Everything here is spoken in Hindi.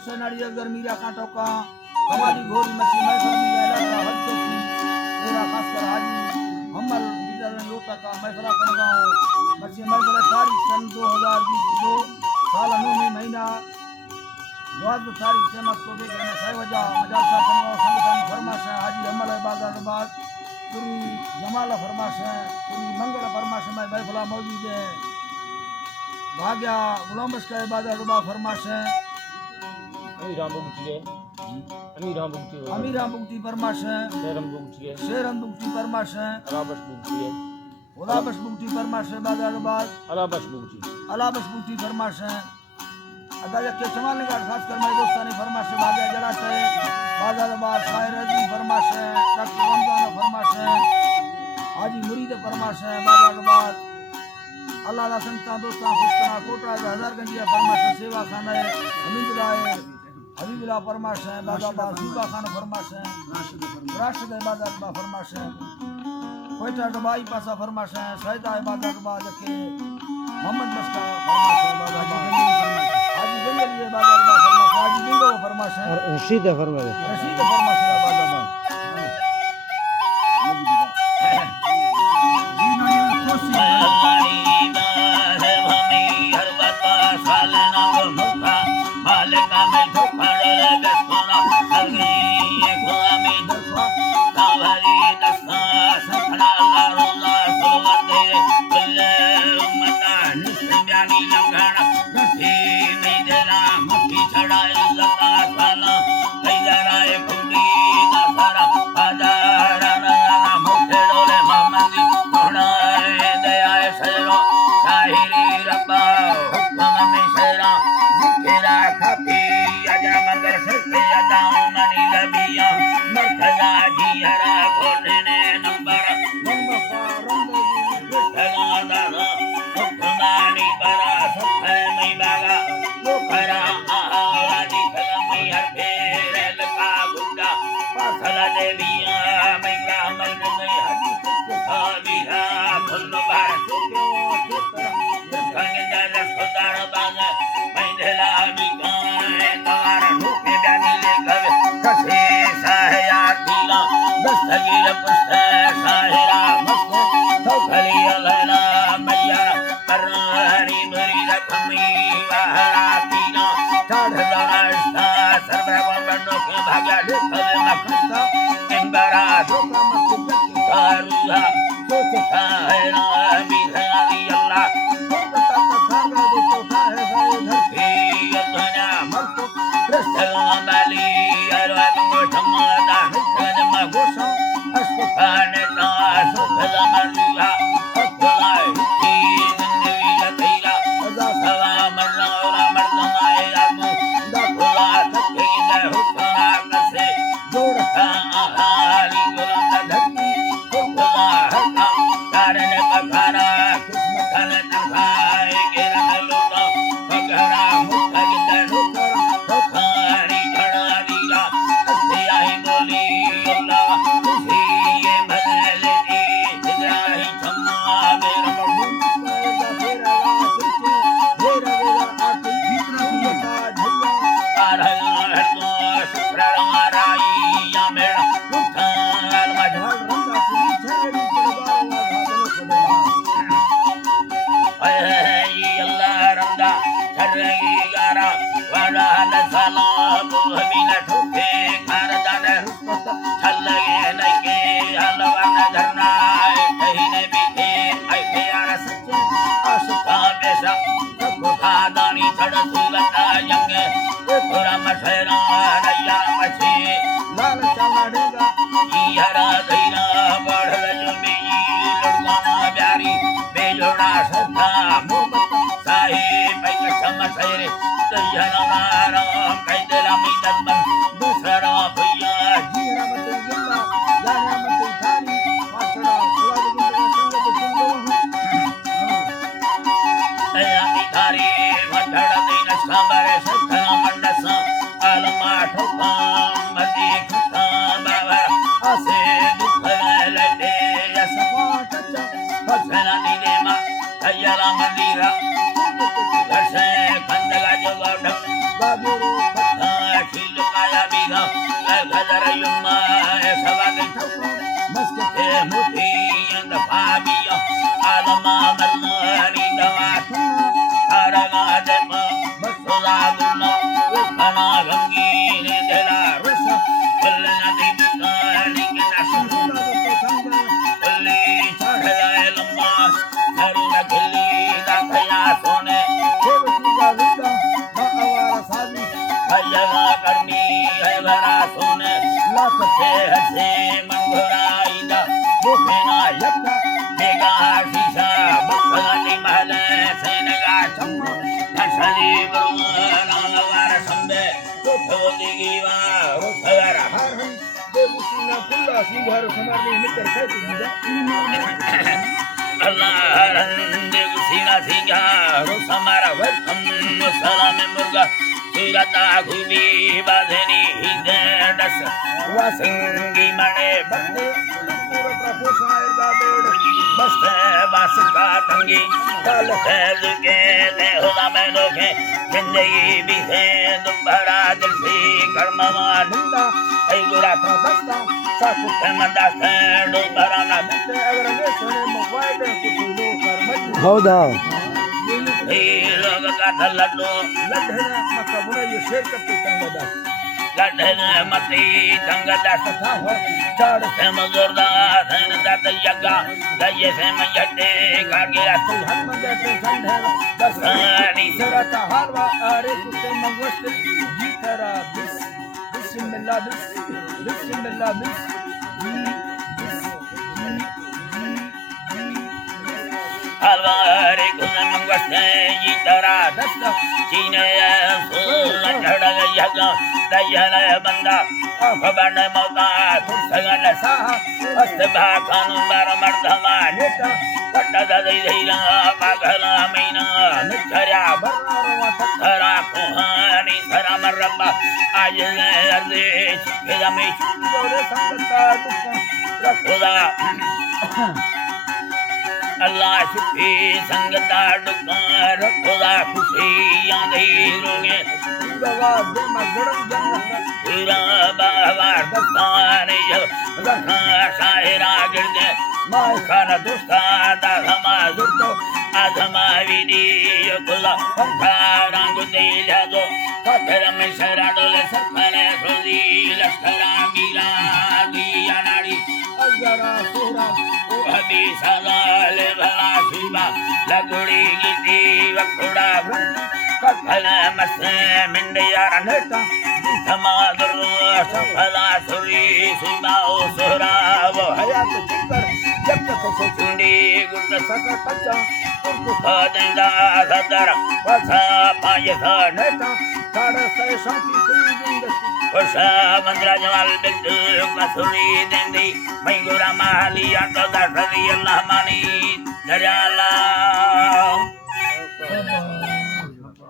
हुसैन अली अजगर मीरा कांटो का कमाली घोरी मसी महफिल में इलाका हद चौकी तेरा खासकर हाजी हमल बिदर योता का महफिल करगांव मसी महफिल तारीख सन 2022 साल 9 महीना 12 तारीख से मस्को के में सहवजा मजालसा करगांव संगठन फरमाश है हाजी हमल इबादत पूरी जमाल फरमाश है पूरी मंगल फरमाश में महफिल मौजूद है भाग्या गुलामश का इबादत फरमाश है अमीरा बुगटी फरमाश है शेरम बुगटी फरमाश है उदाबश बुगटी फरमाश है बाजार अलाबश बुगटी फरमाश है अदाजा के चमाल निगार खास कर मेरे दोस्तानी फरमाश है भाग्या जरा से बाजार शायर अजी फरमाश है डॉक्टर रमजान फरमाश है हाजी मुरीद फरमाश है बाजार अल्लाह दा संगता दोस्ता खुशकरा कोटा हजारगंजिया फरमाश है सेवा खाना है हमीदुल्लाह है हबीबुल्लाह फरमाश है बाजाबाद सूबा खान फरमाश है राशिद इबादत फरमाश है कोयटा डबाई पासा फरमाश है सैदा इबादत के मोहम्मद मस्का फरमाश है बाजाबाद हाजी गंजली इबादत फरमाश हाजी बिंगो फरमाश है और रशीद फरमाश है बाजाबाद Mandira, Kashe, Kandaga, Jogadam, Baburu, हसे हसे मंगुराइदा बुखेना यक्का बेगा शीशा बखलानी महल सेनगा चम्मा हसली बरुनांगवार संबे कोठोदिगीवा रोसगारा हरहन देवुसीना कुल्ला सिंगार समारनी मित्र कैसे अल्लाह हरहन देवुसीना सिंगार रोसमारा वसम सलाम मुर्गा Surata Gumi Badeni Hidedas Wasingi Mane Bande Pura Praposa Ergaded Baste Basaka Tangi Kal Hezuke Dehoda Medoke Kendegi Bihe Dumbara Dilsi Karmama Linda Aigura Tradasta Saku Temandasta Dumbara Nabiste Agragesane Mugwaide Kutulo Karmati हौदा लोग का लड्डू लड्ढना मकबूरा ये शेर करते तंगदा लड्ढना मती तंगदा तथा हो चार से मजूरदा धन दात यज्ञा गये से मयटे कागे तो हम जैसे संधेरा बस आनी सरता हरवा अरे कुत्ते मंगवस्त जीतरा बिस्मिल्लाह बिस्मिल्लाह हलवारे कुल मंगवस्ते जीतरा दस्त चीने सुला चढ़ यज्ञ दयन बंदा भवन मौता सगन सा अस्त भाखन बर मर्दमा नेता कटद दैला पागला मीना मिठरा बरवा तरा कोहानी सरा मरबा आज अर्दे गदमे जोरे संगता दुख रखोदा अल्लाह सुखी संगता डुकार खुदा खुशी आंधी रोगे बाबा दे मगड़म जन्नत पूरा बाबार दस्ताने जो रखा शायरा गिरदे माय खाना दोस्ता दाधमा जुटो आधमा विदी खुदा पंखा रंग दिला दो कथर में शराडोले सखने रोजी लश्करा मीरा दिया नारी अजरा सोरा अभी सलाल भला शिवा लगुड़ी गिटी वकुड़ा कथल मस्ते मिंडिया नेता समादर सफला सुरी शिवा ओ सोरा वो हयात चिकर जब तक से चुंडी गुट सका तच्चा उनको खादंदा सदर वसा पायसा नेता साड़ा से शांति सुई जिंदगी वसा मंद्रा जवाल बिल्दु kasuri देंदी Minggu Ramali atau Dasari Allah Mani Dari Allah